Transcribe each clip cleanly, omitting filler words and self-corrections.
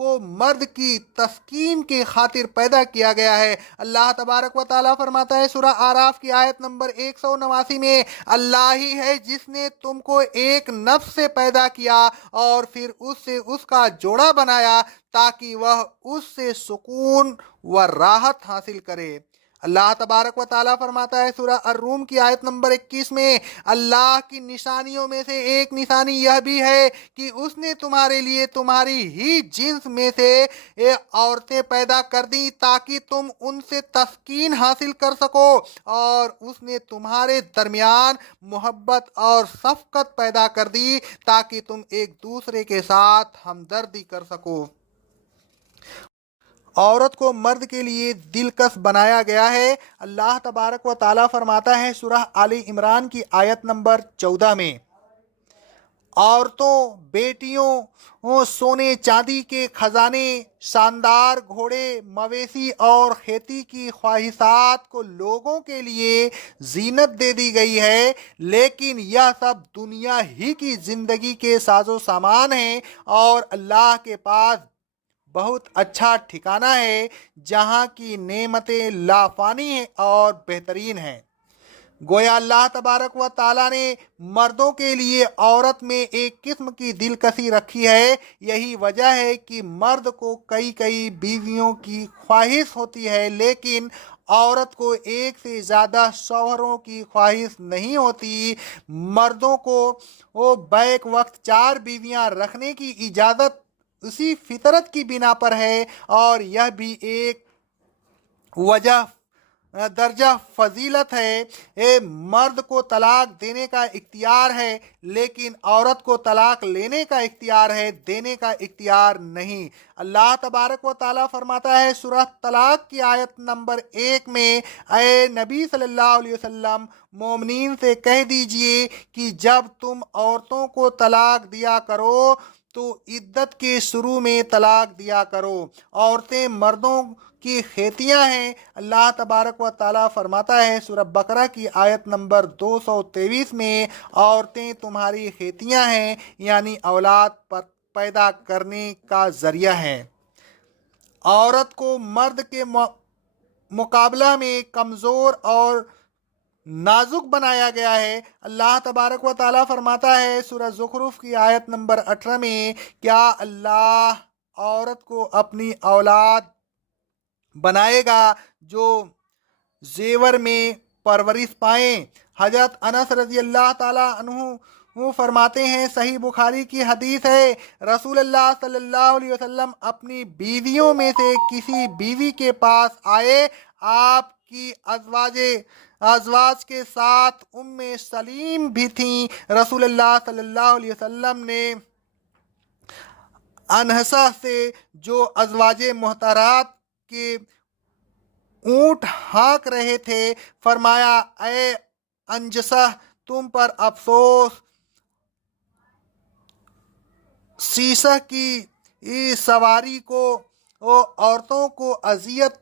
کو مرد کی تسکین کی خاطر پیدا کیا گیا ہے۔ اللہ تبارک و تعالیٰ فرماتا ہے سورہ آراف کی آیت نمبر 189 میں، اللہ ہی ہے جس نے تم کو ایک نفس سے پیدا کیا اور پھر اس سے اس کا جوڑا بنایا تاکہ وہ اس سے سکون و راحت حاصل کرے۔ اللہ تبارک و تعالیٰ فرماتا ہے سورہ الروم کی آیت نمبر 21 میں، اللہ کی نشانیوں میں سے ایک نشانی یہ بھی ہے کہ اس نے تمہارے لیے تمہاری ہی جنس میں سے عورتیں پیدا کر دی تاکہ تم ان سے تسکین حاصل کر سکو، اور اس نے تمہارے درمیان محبت اور شفقت پیدا کر دی تاکہ تم ایک دوسرے کے ساتھ ہمدردی کر سکو۔ عورت کو مرد کے لیے دلکش بنایا گیا ہے۔ اللہ تبارک و تعالیٰ فرماتا ہے سورہ آل عمران کی آیت نمبر 14 میں، عورتوں، بیٹیوں، سونے چاندی کے خزانے، شاندار گھوڑے، مویشی اور کھیتی کی خواہشات کو لوگوں کے لیے زینت دے دی گئی ہے، لیکن یہ سب دنیا ہی کی زندگی کے ساز و سامان ہیں، اور اللہ کے پاس بہت اچھا ٹھکانہ ہے جہاں کی نعمتیں لافانی ہیں اور بہترین ہیں۔ گویا اللہ تبارک و تعالیٰ نے مردوں کے لیے عورت میں ایک قسم کی دلکشی رکھی ہے۔ یہی وجہ ہے کہ مرد کو کئی بیویوں کی خواہش ہوتی ہے، لیکن عورت کو ایک سے زیادہ شوہروں کی خواہش نہیں ہوتی۔ مردوں کو وہ بیک وقت 4 بیویاں رکھنے کی اجازت اسی فطرت کی بنا پر ہے، اور یہ بھی ایک وجہ درجہ فضیلت ہے۔ مرد کو طلاق دینے کا اختیار ہے، لیکن عورت کو طلاق لینے کا اختیار ہے، دینے کا اختیار نہیں۔ اللہ تبارک و تعالیٰ فرماتا ہے سورہ طلاق کی آیت نمبر 1 میں، اے نبی صلی اللہ علیہ وسلم، مومنین سے کہہ دیجئے کہ جب تم عورتوں کو طلاق دیا کرو تو عدت کے شروع میں طلاق دیا کرو۔ عورتیں مردوں کی کھیتیاں ہیں۔ اللہ تبارک و تعالیٰ فرماتا ہے سورہ بقرہ کی آیت نمبر 223 میں، عورتیں تمہاری کھیتیاں ہیں، یعنی اولاد پیدا کرنے کا ذریعہ ہیں۔ عورت کو مرد کے مقابلہ میں کمزور اور نازک بنایا گیا ہے۔ اللہ تبارک و تعالیٰ فرماتا ہے سورہ زخرف کی آیت نمبر 18 میں، کیا اللہ عورت کو اپنی اولاد بنائے گا جو زیور میں پرورش پائیں؟ حضرت انس رضی اللہ تعالیٰ عنہ فرماتے ہیں، صحیح بخاری کی حدیث ہے، رسول اللہ صلی اللہ علیہ وسلم اپنی بیویوں میں سے کسی بیوی کے پاس آئے، آپ کی ازواج کے ساتھ سلیم بھی تھیں۔ رسول اللہ صلی اللہ علیہ وسلم نے انحصہ سے جو ازواج محترات کے اونٹ ہانک رہے تھے، فرمایا، اے انجسہ، تم پر افسوس، شیشہ کی سواری کو عورتوں کو اذیت،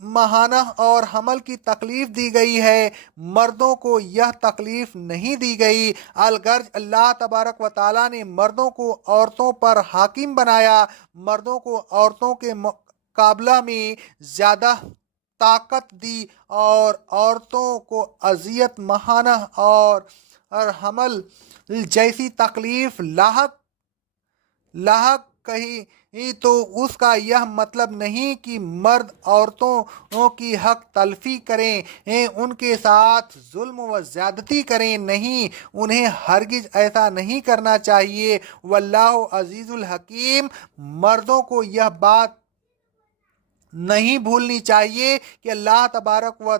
مہانہ اور حمل کی تکلیف دی گئی ہے، مردوں کو یہ تکلیف نہیں دی گئی۔ الغرض اللہ تبارک و تعالیٰ نے مردوں کو عورتوں پر حاکم بنایا، مردوں کو عورتوں کے مقابلہ میں زیادہ طاقت دی، اور عورتوں کو اذیت، مہانہ اور حمل جیسی تکلیف لاحق کہی تو اس کا یہ مطلب نہیں کہ مرد عورتوں کی حق تلفی کریں، ان کے ساتھ ظلم و زیادتی کریں، نہیں، انہیں ہرگز ایسا نہیں کرنا چاہیے۔ واللہ عزیز الحکیم۔ مردوں کو یہ بات نہیں بھولنی چاہیے کہ اللہ تبارک و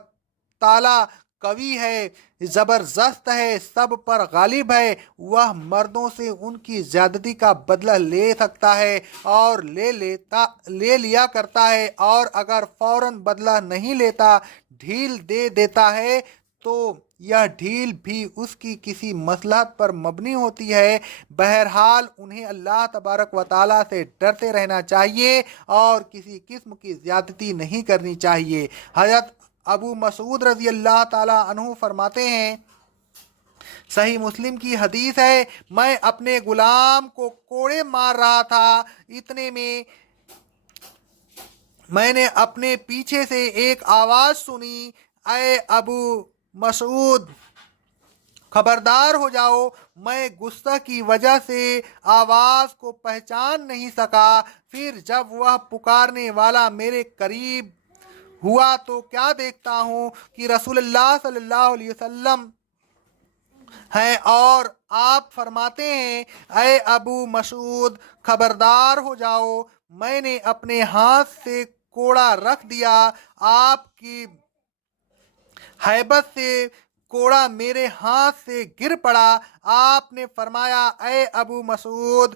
تعالیٰ قوی ہے، زبردست ہے، سب پر غالب ہے، وہ مردوں سے ان کی زیادتی کا بدلہ لے سکتا ہے اور لے لیا کرتا ہے، اور اگر فوراً بدلہ نہیں لیتا، ڈھیل دے دیتا ہے تو یہ ڈھیل بھی اس کی کسی مصلحت پر مبنی ہوتی ہے۔ بہرحال انہیں اللہ تبارک و تعالیٰ سے ڈرتے رہنا چاہیے اور کسی قسم کی زیادتی نہیں کرنی چاہیے۔ حضرت ابو مسعود رضی اللہ تعالیٰ عنہ فرماتے ہیں، صحیح مسلم کی حدیث ہے، میں اپنے غلام کو کوڑے مار رہا تھا، اتنے میں میں نے اپنے پیچھے سے ایک آواز سنی، اے ابو مسعود خبردار ہو جاؤ۔ میں غصہ کی وجہ سے آواز کو پہچان نہیں سکا۔ پھر جب وہ پکارنے والا میرے قریب ہوا تو کیا دیکھتا ہوں کہ رسول اللہ صلی اللہ علیہ وسلم ہیں، اور آپ فرماتے ہیں، اے ابو مسعود خبردار ہو جاؤ۔ میں نے اپنے ہاتھ سے کوڑا رکھ دیا، آپ کی ہیبت سے کوڑا میرے ہاتھ سے گر پڑا۔ آپ نے فرمایا، اے ابو مسعود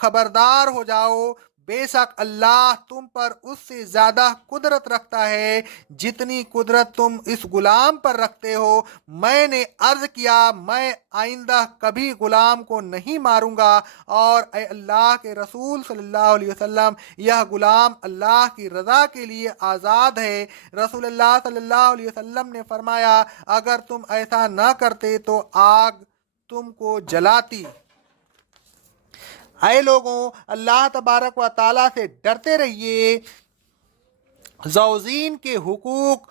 خبردار ہو جاؤ، بے شک اللہ تم پر اس سے زیادہ قدرت رکھتا ہے جتنی قدرت تم اس غلام پر رکھتے ہو۔ میں نے عرض کیا، میں آئندہ کبھی غلام کو نہیں ماروں گا، اور اے اللہ کے رسول صلی اللہ علیہ وسلم، یہ غلام اللہ کی رضا کے لیے آزاد ہے۔ رسول اللہ صلی اللہ علیہ وسلم نے فرمایا، اگر تم ایسا نہ کرتے تو آگ تم کو جلاتی۔ اے لوگوں، اللہ تبارک و تعالیٰ سے ڈرتے رہیے، زوجین کے حقوق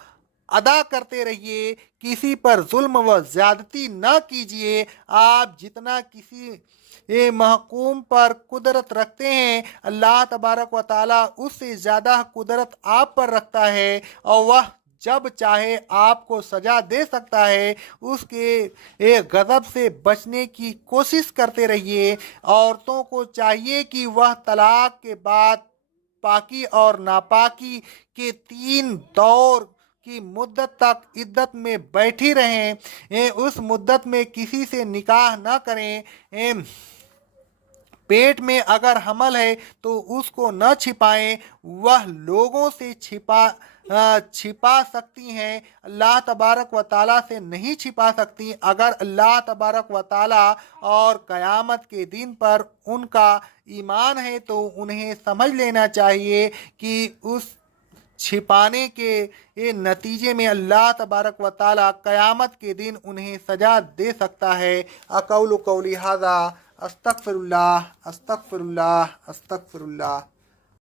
ادا کرتے رہیے، کسی پر ظلم و زیادتی نہ کیجیے۔ آپ جتنا کسی محکوم پر قدرت رکھتے ہیں، اللہ تبارک و تعالیٰ اس سے زیادہ قدرت آپ پر رکھتا ہے، اور وہ جب چاہے آپ کو سزا دے سکتا ہے۔ اس کے غضب سے بچنے کی کوشش کرتے رہیے۔ عورتوں کو چاہیے کہ وہ طلاق کے بعد پاکی اور ناپاکی کے 3 دور کی مدت تک عدت میں بیٹھی رہیں۔ اس مدت میں کسی سے نکاح نہ کریں۔ پیٹ میں اگر حمل ہے تو اس کو نہ چھپائیں، وہ لوگوں سے چھپا سکتی ہیں، اللہ تبارک و تعالیٰ سے نہیں چھپا سکتی۔ اگر اللہ تبارک و تعالیٰ اور قیامت کے دن پر ان کا ایمان ہے تو انہیں سمجھ لینا چاہیے کہ اس چھپانے کے نتیجے میں اللہ تبارک و تعالیٰ قیامت کے دن انہیں سزا دے سکتا ہے۔ اقول قولی ھذا، استغفر اللہ، استغفر اللہ، استغفر اللہ۔